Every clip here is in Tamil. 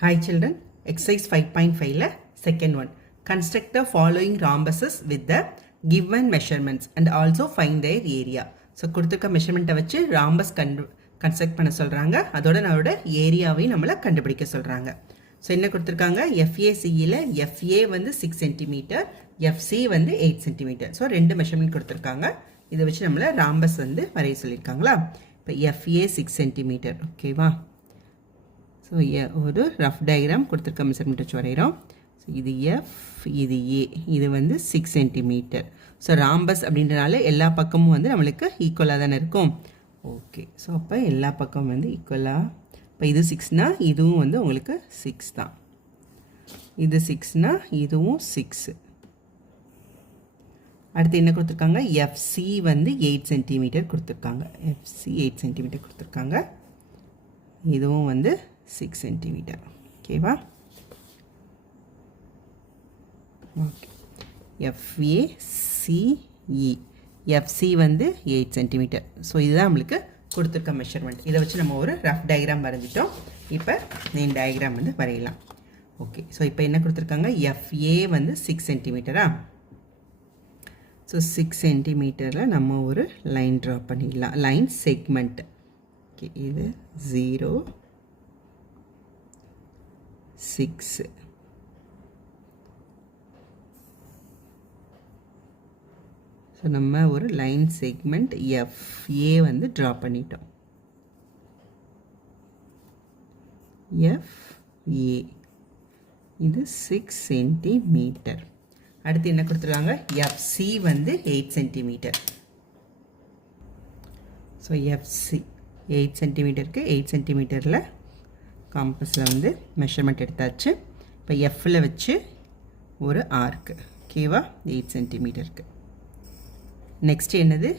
Hi children, exercise 5.5 second one. Construct the following rhombuses with the given measurements and also find their area. So கொடுத்துருக்க மெஷர்மெண்ட்டை வச்சு ராம்பஸ் கன்ஸ்ட்ரக்ட் பண்ண சொல்கிறாங்க. அதோட நம்மளோட ஏரியாவையும் நம்மளை கண்டுபிடிக்க சொல்கிறாங்க. ஸோ என்ன கொடுத்துருக்காங்க, எஃப்ஏசியில் எஃப்ஏ வந்து 6 சென்டிமீட்டர், எஃப்சி வந்து 8 சென்டிமீட்டர். ஸோ ரெண்டு மெஷர்மெண்ட் கொடுத்துருக்காங்க. இதை வச்சு நம்மளை ராம்பஸ் வந்து வரைய சொல்லியிருக்காங்களா. இப்போ எஃப்ஏ 6 சென்டிமீட்டர், ஓகேவா. ஸோ ஒரு ரஃப் டயக்ராம் கொடுத்துருக்க மெஷர்மெண்ட் வச்சு வரைகிறோம். ஸோ இது எஃப், இது ஏ, இது வந்து 6 சென்டிமீட்டர். ஸோ ராம்பஸ் அப்படின்றனால எல்லா பக்கமும் வந்து நம்மளுக்கு ஈக்குவலாக தானே இருக்கும். ஓகே, ஸோ அப்போ எல்லா பக்கமும் வந்து ஈக்குவலாக. இப்போ இது 6னா இதுவும் வந்து உங்களுக்கு 6 தான். இது 6னா இதுவும் 6. அடுத்து என்ன கொடுத்துருக்காங்க, எஃப்சி வந்து 8 சென்டிமீட்டர் கொடுத்துருக்காங்க. எஃப்சி 8 சென்டிமீட்டர் கொடுத்துருக்காங்க. இதுவும் வந்து 6 சென்டிமீட்டர், ஓகேவா. ஓகே, எஃப்ஏசிஇ, எஃப்சி வந்து 8 சென்டிமீட்டர். ஸோ இதுதான் நம்மளுக்கு கொடுத்துருக்க மெஷர்மெண்ட். இதை வச்சு நம்ம ஒரு ரஃப் டயக்ராம் வரைஞ்சிட்டோம். இப்போ மெயின் டயக்ராம் வந்து வரையலாம். ஓகே, ஸோ இப்போ என்ன கொடுத்துருக்காங்க, எஃப்ஏ வந்து 6 சென்டிமீட்டரா. ஸோ 6 சென்டிமீட்டரில் நம்ம ஒரு லைன் ட்ரா பண்ணிடலாம், லைன் செக்மெண்ட். ஓகே, இது 0 6. ஸோ நம்ம ஒரு லைன் செக்மெண்ட் எஃப்ஏ வந்து ட்ரா பண்ணிட்டோம். எஃப்ஏ இது 6 சென்டிமீட்டர். அடுத்து என்ன கொடுத்துருக்காங்க, எஃப்சி வந்து 8 சென்டிமீட்டர். ஸோ எஃப்சி 8 சென்டிமீட்டருக்கு 8 சென்டிமீட்டரில் காம்பஸில் வந்து மெஷர்மெண்ட் எடுத்தாச்சு. இப்போ எஃப்பில் வச்சு ஒரு ஆர்க்கு, ஓகேவா, 8 சென்டிமீட்டருக்கு. நெக்ஸ்ட்டு என்னது,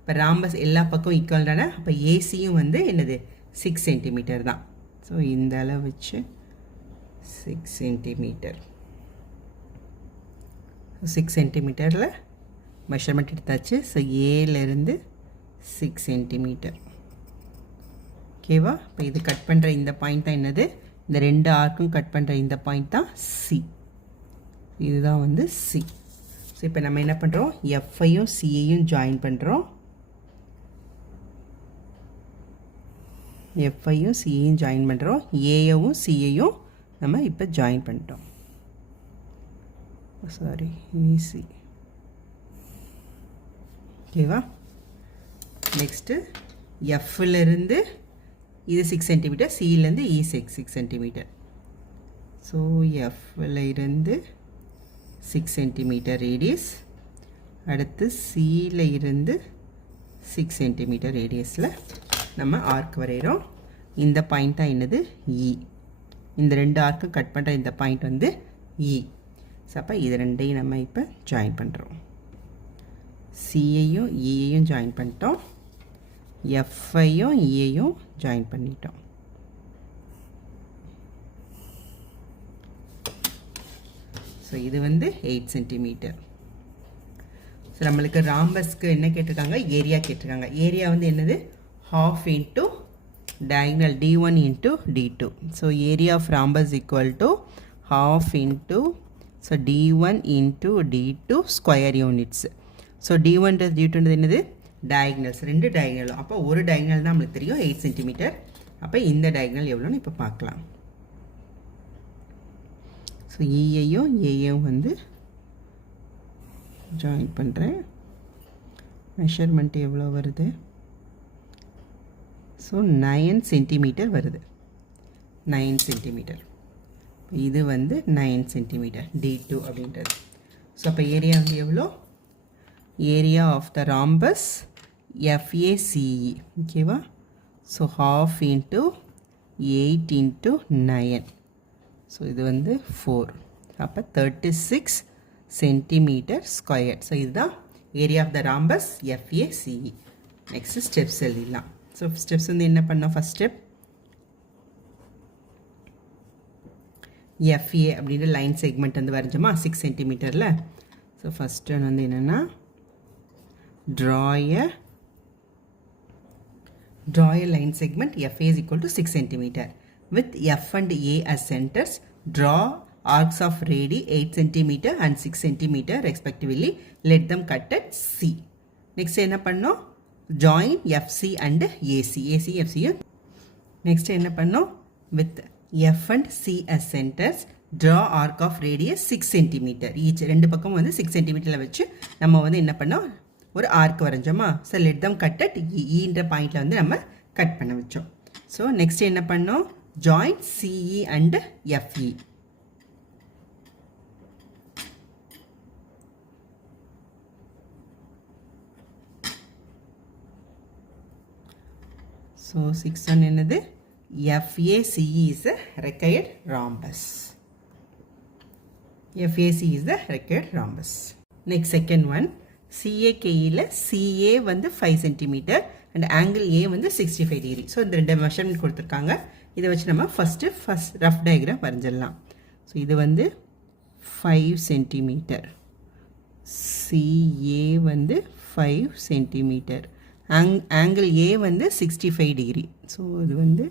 இப்போ ராம்பஸ் எல்லா பக்கம் ஈக்குவல் தானே. அப்போ ஏசியும் வந்து என்னது 6 சென்டிமீட்டர் தான். ஸோ இந்த அளவு வச்சு 6 சென்டிமீட்டர். 6 சென்டிமீட்டரில் மெஷர்மெண்ட் எடுத்தாச்சு. ஸோ ஏலேருந்து 6 சென்டிமீட்டர், ஓகேவா. இப்போ இது கட் பண்ணுற இந்த பாயிண்ட் தான் என்னது, இந்த ரெண்டு ஆர்க்கும் கட் பண்ணுற இந்த பாயிண்ட் தான் சி. இதுதான் வந்து சி. ஸோ இப்போ நம்ம என்ன பண்ணுறோம், எஃப்ஐயும் சியையும் ஜாயின் பண்ணுறோம். எஃப்ஐயும் சியையும் ஜாயின் பண்ணுறோம். ஏயவும் சியையும் நம்ம இப்போ ஜாயின் பண்ணிட்டோம். சாரி, ஏசி, ஓகேவா. நெக்ஸ்ட்டு எஃப்லேருந்து இது 6 சென்டிமீட்டர், சியிலேருந்து இ 6 சென்டிமீட்டர். ஸோ எஃப்ல இருந்து 6 சென்டிமீட்டர் ரேடியஸ். அடுத்து சியில் இருந்து 6 சென்டிமீட்டர் ரேடியஸில் நம்ம ஆர்க் வரைகிறோம். இந்த பாயிண்ட் தான் என்னது, இ. இந்த ரெண்டு ஆர்க்கு கட் பண்ணுற இந்த பாயிண்ட் வந்து இ. ஸோ அப்போ இது ரெண்டையும் நம்ம இப்போ ஜாயின் பண்ணுறோம். சியையும் இயையும் ஜாயின் பண்ணிட்டோம். எஃப்ஐயும் இயையும் ஜாயின் பண்ணிட்டோம். ஸோ இது வந்து 8 சென்டிமீட்டர். ஸோ நம்மளுக்கு ராம்பஸ்க்கு என்ன கேட்டிருக்காங்க, ஏரியா கேட்டிருக்காங்க. ஏரியா வந்து என்னது, half into diagonal d1 into d2. So area of rhombus equal to half into, so d1 into d2 square units. So d1 d2 என்னது, டயக்னல்ஸ், ரெண்டு டயக்னலும். அப்போ ஒரு டயக்னல் தான் நம்மளுக்கு தெரியும் 8 சென்டிமீட்டர். அப்போ இந்த டயக்னல் எவ்வளோன்னு இப்போ பார்க்கலாம். ஸோ இயையும் ஏயும் வந்து ஜாயின் பண்ணுறேன். மெஷர்மெண்ட் எவ்வளோ வருது, ஸோ 9 சென்டிமீட்டர் வருது. 9 சென்டிமீட்டர். இது வந்து 9 சென்டிமீட்டர் D2 அப்படின்றது. ஸோ அப்போ ஏரியா வந்து எவ்வளோ, area of the rhombus FACE, ஓகேவா. So half into 8 into 9. So இது வந்து 4. அப்போ 36 சென்டிமீட்டர் ஸ்கொயர். ஸோ இதுதான் area of the rhombus FACE. Next steps எழுதிடலாம். ஸோ ஸ்டெப்ஸ் வந்து என்ன பண்ணோம், ஃபஸ்ட் ஸ்டெப் FA அப்படின்ற லைன் செக்மெண்ட் வந்து வரைஞ்சோமா 6 சென்டிமீட்டரில். ஸோ ஃபஸ்ட் ஒன் வந்து என்னென்னா, draw a line segment FA is equal to 6 centimeter. with F and A as centers, draw arcs of radii 8 cm and 6 cm respectively. Let them cut at C. Next என்ன பண்ணோம்? Join FC and AC. AC, FC. Next என்ன பண்ணோம்? With F and C as centers, draw arc of radius 6 cm. Each ரெண்டு பக்கம் வந்து 6 cm வச்சு நம்ம வந்து என்ன பண்ணோம்? ஒரு ஆர்க் வரைஞ்சோமா? So let them cut at ஈன்ற பாயிண்டில் வந்து நம்ம கட் பண்ண வச்சோம். ஸோ நெக்ஸ்ட் என்ன பண்ணோம்? Join CE and FE. So 6 என்னது? FACE is a required rhombus. FAC is the required rhombus. Next second one. CAKEல CA வந்து 5 cm and angle A வந்து 65 degree. ஸோ இந்த ரெண்டு மெஷர்மெண்ட் கொடுத்துருக்காங்க. இதை வச்சு நம்ம ஃபஸ்ட் ரஃப் டயக்ராம் வரைஞ்சிடலாம். ஸோ இது வந்து 5 cm. CA வந்து 5 cm. angle A வந்து 65 degree. ஸோ இது வந்து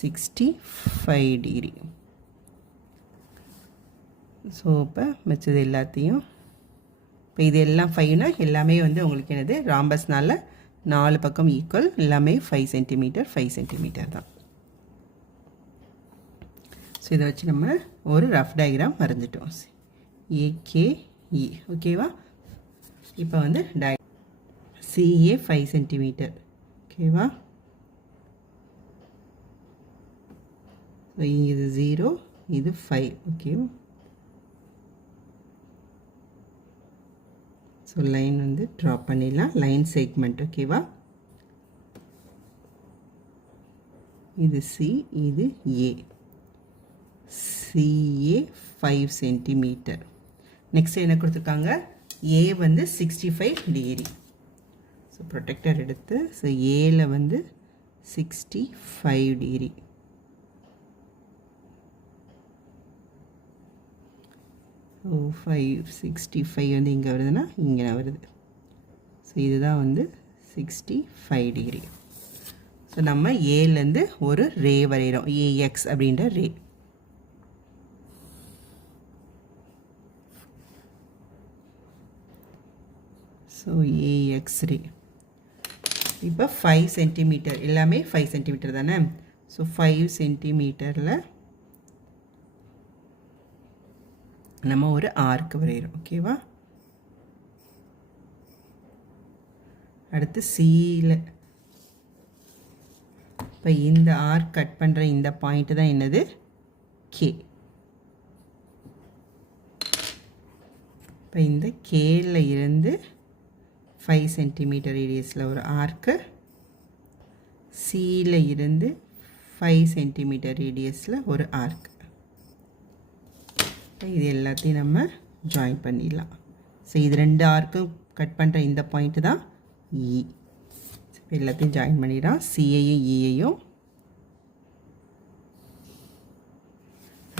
65 degree. ஸோ இப்போ மிச்சது எல்லாத்தையும் இப்போ இது எல்லாம் 5னா எல்லாமே வந்து உங்களுக்கு என்னது ராம்பஸ்னால 4 பக்கம் ஈக்குவல், எல்லாமே 5 cm 5 cm தான். ஸோ இதை வச்சு நம்ம ஒரு ரஃப் டயக்ராம் வரைஞ்சிட்டோம். AKE ஓகேவா? இப்போ வந்து CA 5 cm ஓகேவா? ஸோ இது 0, இது 5 ஓகேவா? ஸோ லைன் வந்து ட்ரா பண்ணிடலாம். லைன் செக்மெண்ட் ஓகேவா? இது C, இது A. CA 5 cm. நெக்ஸ்ட் என்ன கொடுத்துருக்காங்க? A வந்து 65 degree. ஸோ ப்ரொடெக்டர் எடுத்து ஸோ ஏல வந்து 65 degree. ஸோ 65 வந்து இங்கே வருதுன்னா இங்கே வருது. ஸோ இதுதான் வந்து 65 degree. ஸோ நம்ம ஏலேருந்து ஒரு ரே வரைகிறோம். AX அப்படின்ற ரே. ஸோ AX ரே இப்போ 5 cm, எல்லாமே 5 cm தானே? ஸோ 5 cm நம்ம ஒரு ஆர்க் வரைகிறோம் ஓகேவா? அடுத்து சியில் இப்போ இந்த ஆர்க் கட் பண்ணுற இந்த பாயிண்ட் தான் என்னது? கே. இப்போ இந்த கேல இருந்து 5 cm ரேடியஸில் ஒரு ஆர்க்கு, சியில் இருந்து 5 cm ரேடியஸில் ஒரு ஆர்க். இது எல்லாத்தையும் நம்ம ஜாயின் பண்ணிடலாம். ஸோ இது ரெண்டு ஆர்க்கும் கட் பண்ணுற இந்த பாயிண்ட்டு தான் இ. எல்லாத்தையும் ஜாயின் பண்ணிடலாம். சியையும் இயையும்,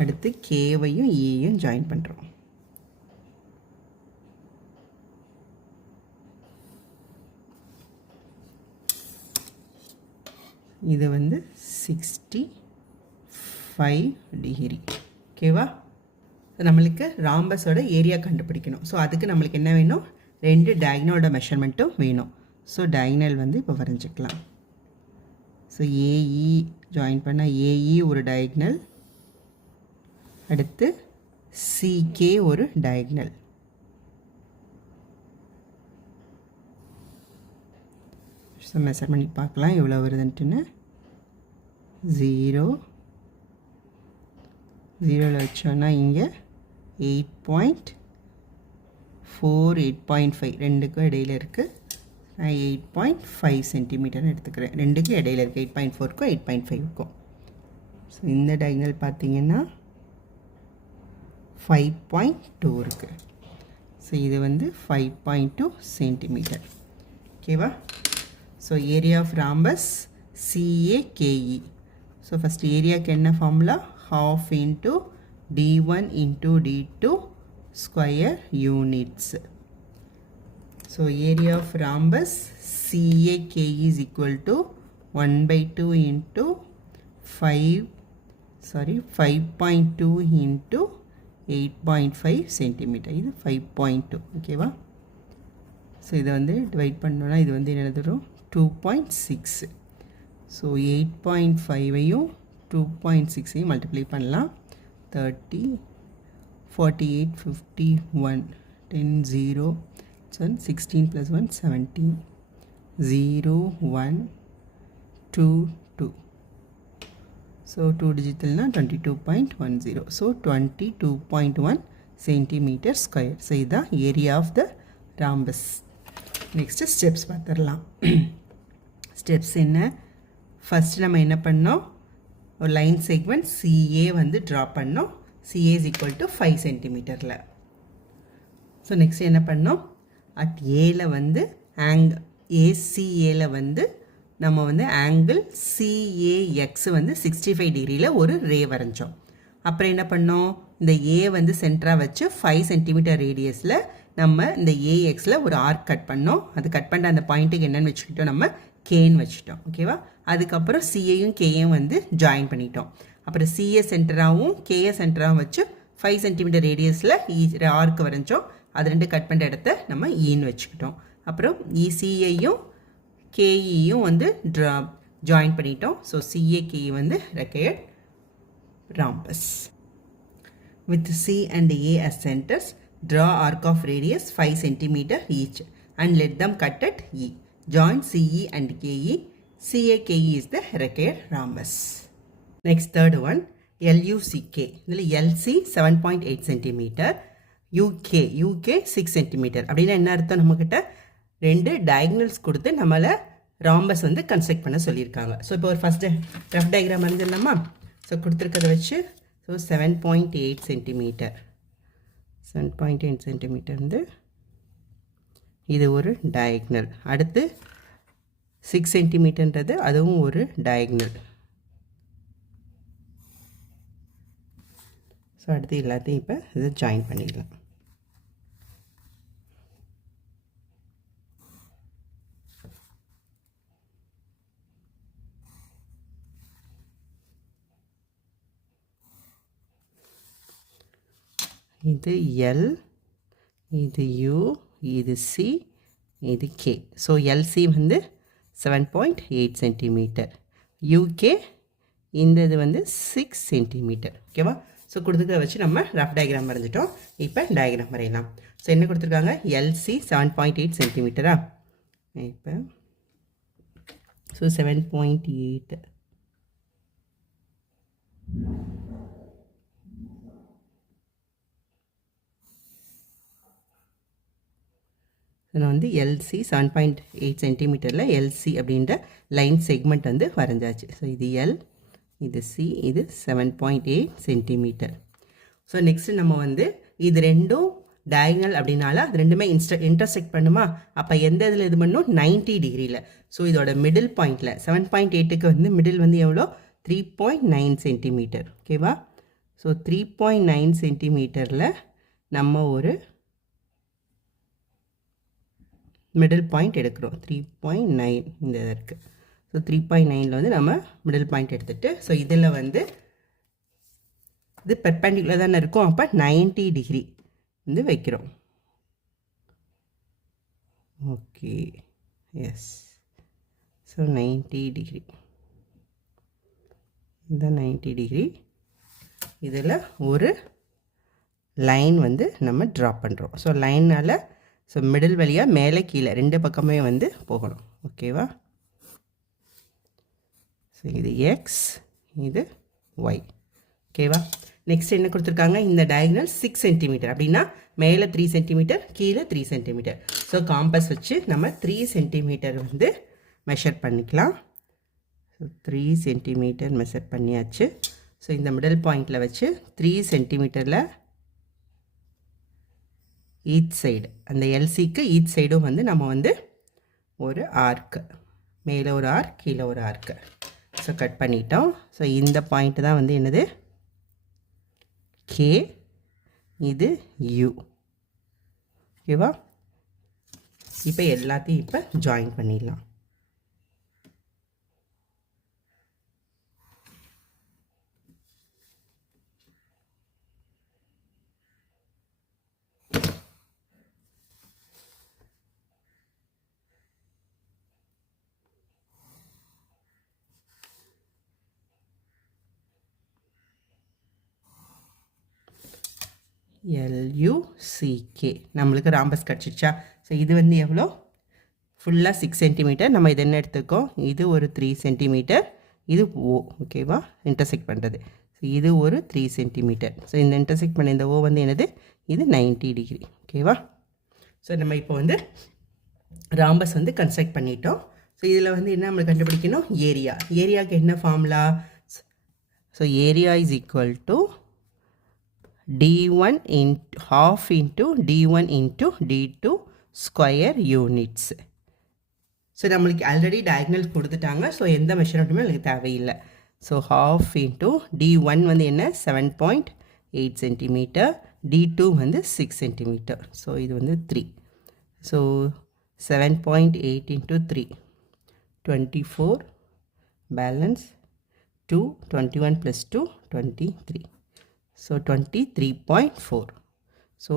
அடுத்து கேவையும் இயையும் ஜாயின் பண்ணுறோம். இது வந்து 65 degree ஓகேவா? நம்மளுக்கு ராம்பஸோட ஏரியா கண்டுபிடிக்கணும். ஸோ அதுக்கு நம்மளுக்கு என்ன வேணும்? ரெண்டு டயக்னலோட மெஷர்மெண்ட்டும் வேணும். ஸோ டயக்னல் வந்து இப்போ வரைஞ்சிக்கலாம். ஸோ ஏஇ ஜாயின் பண்ண ஏஇ ஒரு டயக்னல், அடுத்து சிகே ஒரு டயக்னல். ஸோ மெஷர் பண்ணி பார்க்கலாம் எவ்வளோ வருதுன்ட்டுன்னு. 0 வச்சோன்னா இங்கே 8.4 8.5 ரெண்டுக்கும் இடையில் இருக்குது. நான் 8.5 சென்டிமீட்டர்னு எடுத்துக்கிறேன். ரெண்டுக்கும் இடையில் இருக்குது, 8.4க்கும் 8.5க்கும். ஸோ இந்த டயக்னல் பார்த்தீங்கன்னா 5.2 இருக்குது. ஸோ இது வந்து 5.2 சென்டிமீட்டர் ஓகேவா? So area of rhombus CAKE. So first ஏரியாவுக்கு என்ன formula? half into d1 into d2 square units. So area of rhombus CAKE is equal to 1/2 into 5.2 into 8.5 centimeter. இது 5.2 ஓகேவா. ஸோ இதை வந்து டிவைட் பண்ணோன்னா இது வந்து என்ன தரும் 2.6. ஸோ 8.5ஐயும் 2.6ஐயும் மல்டிப்ளை பண்ணலாம். 30 48 51 10 0 16 plus 1 17 0 1 2 2. So 2 digital 22.10. So 22.1 centimeter square. So this is the area of the rhombus. Next steps பார்த்திரலாம். Steps என்ன? First நம்ம என்ன பண்ணோம்? ஒரு line segment CA வந்து draw பண்ணோம். CA is equal to 5 centimeterல. So next என்ன பண்ணோம்? At Aல வந்து ACAல வந்து நம்ம வந்து angle CAX வந்து 65 டிகிரியில் ஒரு ரே வரைஞ்சோம். அப்புறம் என்ன பண்ணோம்? இந்த A வந்து சென்டராக வச்சு 5 சென்டிமீட்டர் ரேடியஸில் நம்ம இந்த AXல ஒரு ஆர்க் கட் பண்ணோம். அது கட் பண்ண அந்த பாயிண்ட்டுக்கு என்னென்னு வச்சுக்கிட்டோம், நம்ம கேன்னு வச்சுட்டோம். ஓகேவா. அதுக்கப்புறம் CAயும் Kயும் வந்து ஜாயின் பண்ணிட்டோம். அப்புறம் CA சென்டராகவும் KA சென்டராகவும் வச்சு 5 சென்டிமீட்டர் ரேடியஸில் ஆர்க் வரைஞ்சோம். அது ரெண்டு கட் பண்ணுற இடத்த நம்ம ஈன்னு வச்சுக்கிட்டோம். அப்புறம் CAயும் KEயும் வந்து ஜாயின் பண்ணிட்டோம். ஸோ CAKE வந்து required rhombus. With C and A as centers, draw arc of radius 5 cm each and let them cut at E. Join CE and KE. CAKE is the required rhombus. Next third one, LUCK. LC 7.8 cm, UK 6 cm. அப்படின்னா என்ன அர்த்தம்? நம்மக்கிட்ட ரெண்டு டயக்னல்ஸ் கொடுத்து நம்மளை ராம்பஸ் வந்து கன்ஸ்ட்ரக்ட் பண்ண சொல்லியிருக்காங்க. ஸோ இப்போ ஒரு ஃபஸ்ட்டு ரஃப் டயக்ராம் வரைஞ்சிடலாமா? ஸோ கொடுத்துருக்கதை வச்சு ஸோ 7.8 சென்டிமீட்டர் 7.8 சென்டிமீட்டர் வந்து இது ஒரு டயக்னல். அடுத்து 6 சென்டிமீட்டர்ன்றது அதுவும் ஒரு டயக்னல். ஸோ அடுத்து எல்லாத்தையும் இப்போ இதை ஜாயின் பண்ணிடலாம். இது L, இது U, இது C, இது K. ஸோ LC வந்து 7.8 சென்டிமீட்டர், UK இந்த இது வந்து 6 சென்டிமீட்டர். ஓகேவா. ஸோ கொடுத்துக்கிறத வச்சு நம்ம ரஃப் டயக்ராம் வரைஞ்சிட்டோம். இப்போ டயக்ராம் வரையலாம். ஸோ என்ன கொடுத்துருக்காங்க? LC 7.8 சென்டிமீட்டரா? இப்போ ஸோ 7.8 நான் வந்து LC 7.8 சென்டிமீட்டரில் LC அப்படின்ற லைன் செக்மெண்ட் வந்து வரைஞ்சாச்சு. ஸோ இது L, இது C, இது 7.8 சென்டிமீட்டர். ஸோ நெக்ஸ்ட் நம்ம வந்து இது ரெண்டும் டயக்னல் அப்படின்னால அது ரெண்டுமே இன்டர்செக்ட் பண்ணுமா? அப்போ எந்த இதில் இது பண்ணும்? 90 டிகிரியில். ஸோ இதோட மிடில் பாயிண்டில் 7.8க்கு வந்து மிடில் வந்து எவ்வளோ? 3.9 சென்டிமீட்டர். ஓகேவா. ஸோ 3.9 சென்டிமீட்டரில் நம்ம ஒரு மிடில் பாயிண்ட் எடுக்கிறோம். 3.9 இந்த இது இருக்குது. ஸோ 3.9ல் வந்து நம்ம மிடில் பாயிண்ட் எடுத்துகிட்டு ஸோ இதில் வந்து இது பெர்பெண்டிகுலர் தானே இருக்கும். அப்போ 90 டிகிரி வந்து வைக்கிறோம். Okay, S. ஸோ 90 டிகிரி, இதுதான் 90 டிகிரி. இதில் ஒரு லைன் வந்து நம்ம ட்ரா பண்ணுறோம். ஸோ லைனால் ஸோ மிடில் வழியாக மேலே கீழே ரெண்டு பக்கமே வந்து போகணும். ஓகேவா. ஸோ இது எக்ஸ், இது ஒய். ஓகேவா. நெக்ஸ்ட் என்ன கொடுத்துருக்காங்க? இந்த டயக்னல் 6 சென்டிமீட்டர் அப்படின்னா மேலே 3 சென்டிமீட்டர், கீழே 3 சென்டிமீட்டர். ஸோ காம்பஸ் வச்சு நம்ம 3 சென்டிமீட்டர் வந்து மெஷர் பண்ணிக்கலாம். ஸோ 3 சென்டிமீட்டர் மெஷர் பண்ணியாச்சு. ஸோ இந்த மிடில் பாயிண்டில் வச்சு 3 சென்டிமீட்டரில் ஈச் சைடு, அந்த எல்சிக்கு ஈச் சைடும் வந்து நம்ம வந்து ஒரு ஆர்க்கு, மேலே ஒரு ஆர்க், கீழே ஒரு ஆர்க்கு. ஸோ கட் பண்ணிட்டோம். ஸோ இந்த பாயிண்ட் தான் வந்து என்னது? கே, இது யூ. ஓகேவா. இப்போ எல்லாத்தையும் இப்போ ஜாயின் பண்ணிடலாம். LUCK நம்மளுக்கு ராம்பஸ் கிடச்சிச்சா. ஸோ இது வந்து எவ்வளோ, ஃபுல்லாக 6 சென்டிமீட்டர். நம்ம இது என்ன எடுத்துக்கோம், இது ஒரு 3 சென்டிமீட்டர், இது O ஓகேவா, இன்டர்செக்ட் பண்ணுறது. ஸோ இது ஒரு 3 சென்டிமீட்டர். ஸோ இந்த இன்டர்செக்ட் பண்ண இந்த O வந்து என்னது, இது 90 டிகிரி ஓகேவா. ஸோ நம்ம இப்போ வந்து ராம்பஸ் வந்து கன்ஸ்ட்ரக்ட் பண்ணிட்டோம். ஸோ இதில் வந்து என்ன நம்ம கண்டுபிடிக்கணும், ஏரியா. ஏரியாவுக்கு என்ன formula, so area is equal to D1 half into D1 into D2 square units. So நம்மளுக்கு ஆல்ரெடி டயக்னல் கொடுத்துட்டாங்க. ஸோ எந்த மெஷர்மெண்ட்டுமே எனக்கு தேவையில்லை. ஸோ half into D1 வந்து என்ன 7.8 சென்டிமீட்டர், D2 வந்து 6 சென்டிமீட்டர். ஸோ இது வந்து 3. So 7.8 into 3 24 balance 2 21 plus 2 23. So 23.4. So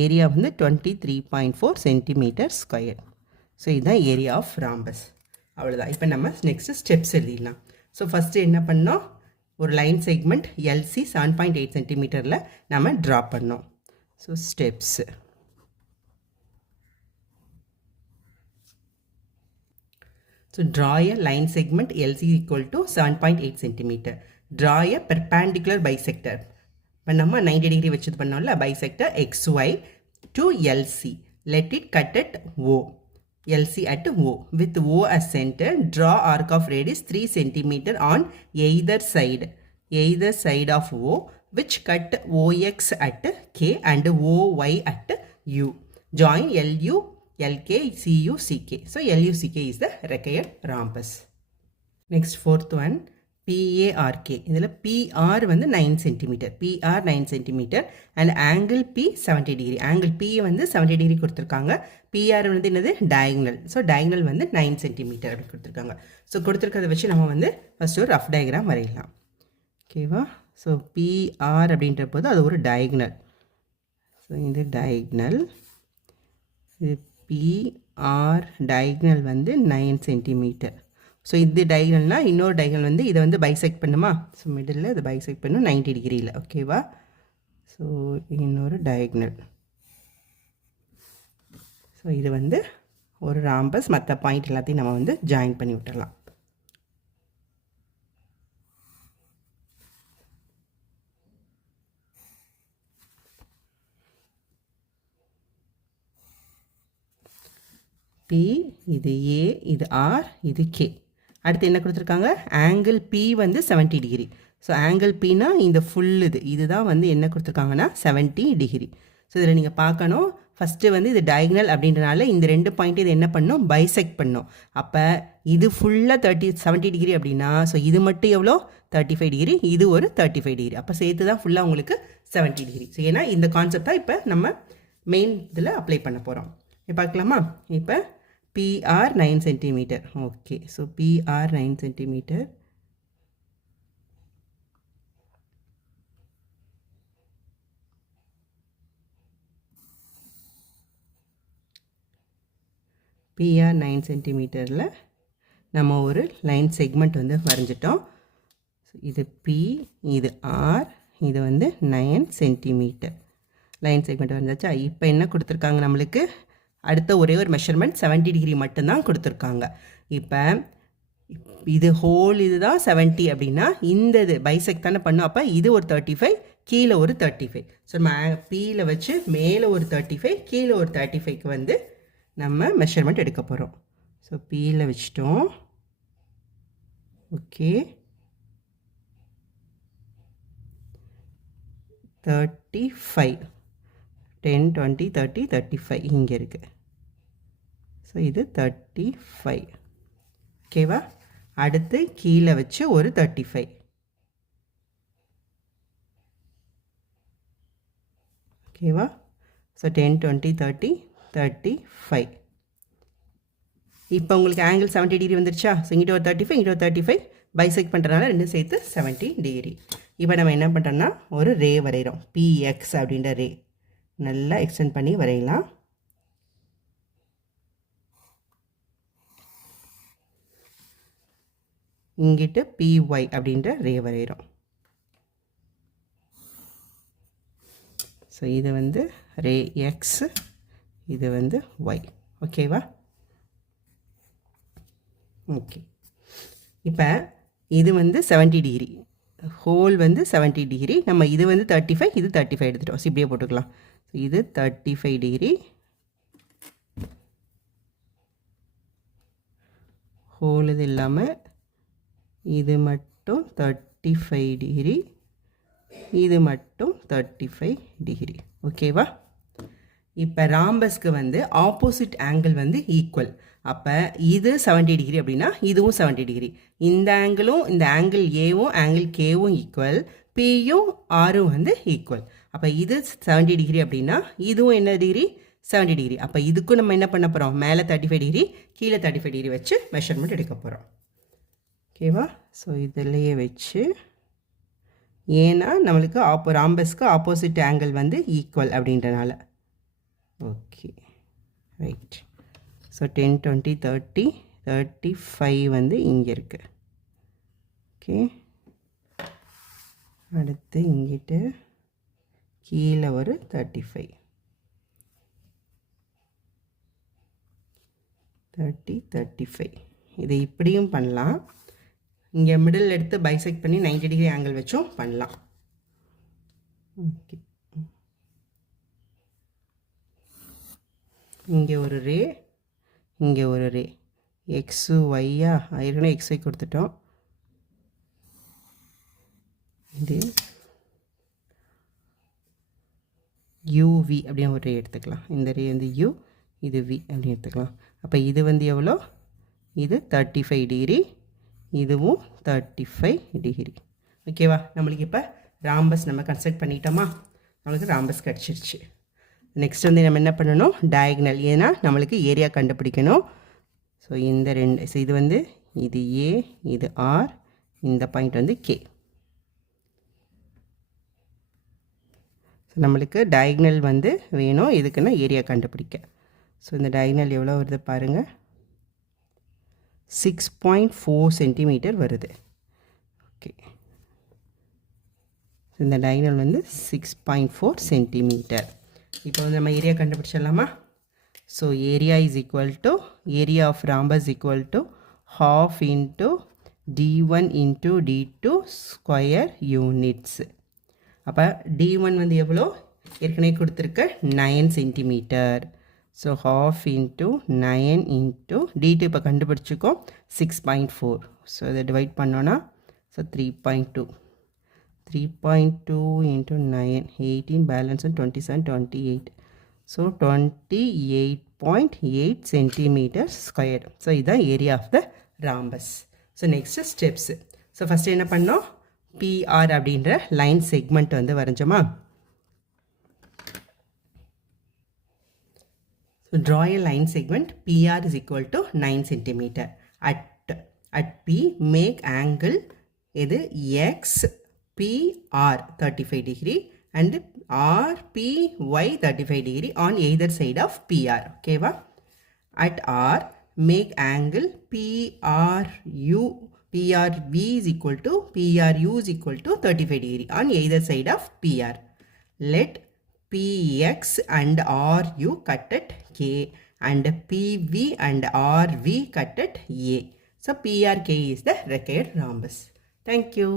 area வந்து 23.4 சென்டிமீட்டர் ஸ்கொயர். ஸோ இதுதான் ஏரியா ஆஃப் ராம்பஸ். அவ்வளோதான். இப்போ நம்ம நெக்ஸ்ட்டு ஸ்டெப்ஸ் எழுதிடலாம். ஸோ ஃபஸ்ட்டு என்ன பண்ணோம், ஒரு லைன் செக்மெண்ட் LC 7.8 சென்டிமீட்டரில் நம்ம ட்ரா பண்ணோம். So steps, so draw a line segment LC equal to 7.8 centimeter. Draw a perpendicular bisector. இப்போ நம்ம 90 டிகிரி வச்சது பண்ணோம்ல, bisector XY to LC. Let it cut at O. LC at O. With O as center, draw arc of radius 3 centimeter on either side. Either side of O, which cut OX at K and OY at U. Join LU LK, CU, CK. So LUCK is the required rhombus. Next fourth one, PARK. இதில் PR வந்து 9 cm. PR 9 cm and angle P 70 degree. Angle P வந்து 70 degree கொடுத்துருக்காங்க. PR வந்து என்னது diagonal. ஸோ diagonal வந்து 9 cm அப்படி கொடுத்துருக்காங்க. ஸோ கொடுத்துருக்கிறத வச்சு நம்ம வந்து ஃபஸ்ட்டு ஒரு ரஃப் டயக்ராம் வரையலாம் ஓகேவா. ஸோ PR அப்படின்ற போது அது ஒரு diagonal. ஸோ இது diagonal, இது PR diagonal வந்து 9 சென்டிமீட்டர். ஸோ இது diagonalனா இன்னொரு diagonal வந்து இதை வந்து பைசெக்ட் பண்ணுமா. ஸோ மிடில் இது பைசெக்ட் பண்ணும் 90 டிகிரியில் ஓகேவா. ஸோ இன்னொரு diagonal. ஸோ இது வந்து ஒரு ராம்பஸ். மற்ற பாயிண்ட் எல்லாத்தையும் நம்ம வந்து ஜாயின் பண்ணி விட்டுடலாம். P, இது A, இது R, இது K. அடுத்து என்ன கொடுத்துருக்காங்க, ஆங்கிள் P வந்து 70 டிகிரி. ஸோ ஆங்கிள் Pனா இந்த ஃபுல் இதுதான் வந்து என்ன கொடுத்துருக்காங்கன்னா 70 டிகிரி. ஸோ இதில் நீங்கள் பார்க்கணும், ஃபஸ்ட்டு வந்து இது டயக்னல் அப்படின்றனால இந்த ரெண்டு பாயிண்ட் இது என்ன பண்ணணும், பைசெக்ட் பண்ணணும். அப்போ இது ஃபுல்லாக 70 டிகிரி அப்படின்னா, ஸோ இது மட்டும் எவ்வளோ 35 டிகிரி, இது ஒரு 35 டிகிரி. அப்போ சேர்த்து தான் ஃபுல்லாக உங்களுக்கு 70 டிகிரி. ஸோ ஏன்னா இந்த கான்செப்ட் தான் இப்போ நம்ம மெயின் இதில் அப்ளை பண்ண போகிறோம். இப்போ பார்க்கலாமா. இப்போ PR 9 centimetre. Okay, so PR 9 centimetre. PR 9 சென்டிமீட்டரில் நம்ம ஒரு லைன் செக்மெண்ட் வந்து வரைஞ்சிட்டோம். இது P, இது R, இது வந்து 9 சென்டிமீட்டர் லைன் செக்மெண்ட் வரைஞ்சாச்சா. இப்போ என்ன கொடுத்துருக்காங்க நம்மளுக்கு, அடுத்த ஒரே ஒரு மெஷர்மெண்ட் 70 டிகிரி மட்டும்தான் கொடுத்துருக்காங்க. இப்போ இது ஹோல் இதுதான் 70 அப்படின்னா இந்த இது பைசெக்ட் தானே பண்ணும். அப்போ இது ஒரு 35, கீழே ஒரு 35. ஸோ நம்ம Pயில் வச்சு மேலே ஒரு 35, கீழே ஒரு 35க்கு வந்து நம்ம மெஷர்மெண்ட் எடுக்க போகிறோம். ஸோ Pயில் வச்சிட்டோம். ஓகே, 35, 10, 20, 30, 35 இங்கே இருக்குது. ஸோ இது 35 ஓகேவா. அடுத்து கீழே வச்சு ஒரு 35 ஓகேவா. ஸோ 10, 20, 30, 35. இப்போ உங்களுக்கு ஆங்கிள் 70 டிகிரி வந்துருச்சா. ஸோ இங்கிட்ட ஒரு 35, இங்கிட்ட ஒரு 35 பைசெக்ட் பண்ணுறதுனால ரெண்டும் சேர்த்து 70 டிகிரி. இப்போ நம்ம என்ன பண்ணுறோம்னா ஒரு ரே வரைகிறோம். PX அப்படின்ற ரே நல்லா எக்ஸ்டெண்ட் பண்ணி வரையலாம். இங்கிட்டு PY அப்படின்ற ரே வரைகிறோம். ஸோ இது வந்து ரே எக்ஸ், இது வந்து ஒய். ஓகேவா? ஓகே. இப்போ இது வந்து 70 டிகிரி, ஹோல் வந்து 70 டிகிரி. நம்ம இது வந்து 35, இது 35 எடுத்துட்டோம். ஸோ இப்படியே போட்டுக்கலாம். இது 35 டிகிரி, ஹோல் இது இல்லாமல் இது மட்டும் 35 டிகிரி, இது மட்டும் 35 டிகிரி. ஓகேவா? இப்போ ராம்பஸ்க்கு வந்து ஆப்போசிட் ஆங்கிள் வந்து ஈக்குவல். அப்போ இது 70 டிகிரி அப்படின்னா இதுவும் 70 டிகிரி. இந்த ஆங்கிளும் இந்த ஆங்கிள் ஏவும் ஆங்கிள் கேவும் ஈக்குவல், பியும் ஆரும் வந்து ஈக்குவல். அப்போ இது 70 டிகிரி அப்படின்னா இதுவும் என்ன டிகிரி? 70 டிகிரி. அப்போ இதுக்கும் நம்ம என்ன பண்ண போகிறோம்? மேலே 35 டிகிரி, கீழே 35 டிகிரி வச்சு மெஷர்மெண்ட் எடுக்க போகிறோம். ஓகேவா? ஸோ இதிலையே வச்சு, ஏன்னா நம்மளுக்கு ராம்பஸ்க்கு ஆப்போசிட் ஆங்கிள் வந்து ஈக்குவல் அப்படின்றனால. Okay, right. ஸோ 10, 20, 30, 35 வந்து இங்கே இருக்குது. ஓகே, அடுத்து இங்கிட்டு கீழே ஒரு 35, 30, 35. இதை இப்படியும் பண்ணலாம். இங்கே மிடில் எடுத்து பைசெக்ட் பண்ணி 90 டிகிரி ஆங்கிள் வச்சும் பண்ணலாம். ஓகே, இங்கே ஒரு ரே, இங்கே ஒரு ரே. எக்ஸு ஒய்யா, ஏற்கனவே எக்ஸ்ஒய் கொடுத்துட்டோம். இது யூவி அப்படின்னு ஒரு ரே எடுத்துக்கலாம். இந்த ரே வந்து யூ, இது வி அப்படின்னு எடுத்துக்கலாம். அப்போ இது வந்து எவ்வளோ? இது 35 டிகிரி, இதுவும் 35 டிகிரி. ஓகேவா? நம்மளுக்கு இப்போ ராம்பஸ் நம்ம கன்ஸ்ட்ரக்ட் பண்ணிட்டோமா? நம்மளுக்கு ராம்பஸ் கிடச்சிருச்சு. நெக்ஸ்ட் வந்து நம்ம என்ன பண்ணணும்? டயக்னல். ஏன்னா நம்மளுக்கு ஏரியா கண்டுபிடிக்கணும். ஸோ இந்த ரெண்டு, ஸோ இது வந்து இது ஏ, இது ஆர், இந்த பாயிண்ட் வந்து கே. ஸோ நம்மளுக்கு டயக்னல் வந்து வேணும். எதுக்குன்னா ஏரியா கண்டுபிடிக்க. ஸோ இந்த டயக்னல் எவ்வளோ வருது பாருங்கள், 6.4 சென்டிமீட்டர் வருது. ஓகே, இந்த டயக்னல் வந்து 6.4 சென்டிமீட்டர். இப்போ வந்து நம்ம ஏரியா கண்டுபிடிச்சிடலாமா? So area is equal to, area of rhombus equal to half into d1 into d2 square units. அப்போ d1 வந்து எவ்வளோ? ஏற்கனவே கொடுத்துருக்க 9 centimetre. So half into 9 into d2 இப்போ கண்டுபிடிச்சிக்கோம் 6.4. ஸோ இதை டிவைட் பண்ணோன்னா so 3.2. 3.2 into 9, 18, balance and 27, 28. So 28.8 centimeters squared. So this is area of the rhombus. So next steps. So first என்ன பண்ணோம்? PR அப்படின்ற line segment வந்து வரைஞ்சோமா? So draw a line segment. PR is equal to 9 centimeter. At P make angle இது X PR 35 degree and RPY 35 degree on either side of PR. Okay, va? At R make angle PRV is equal to PRU is equal to 35 degree on either side of PR. Let PX and RU cut at K and PV and RV cut at A. So PRK is the required rhombus. Thank you.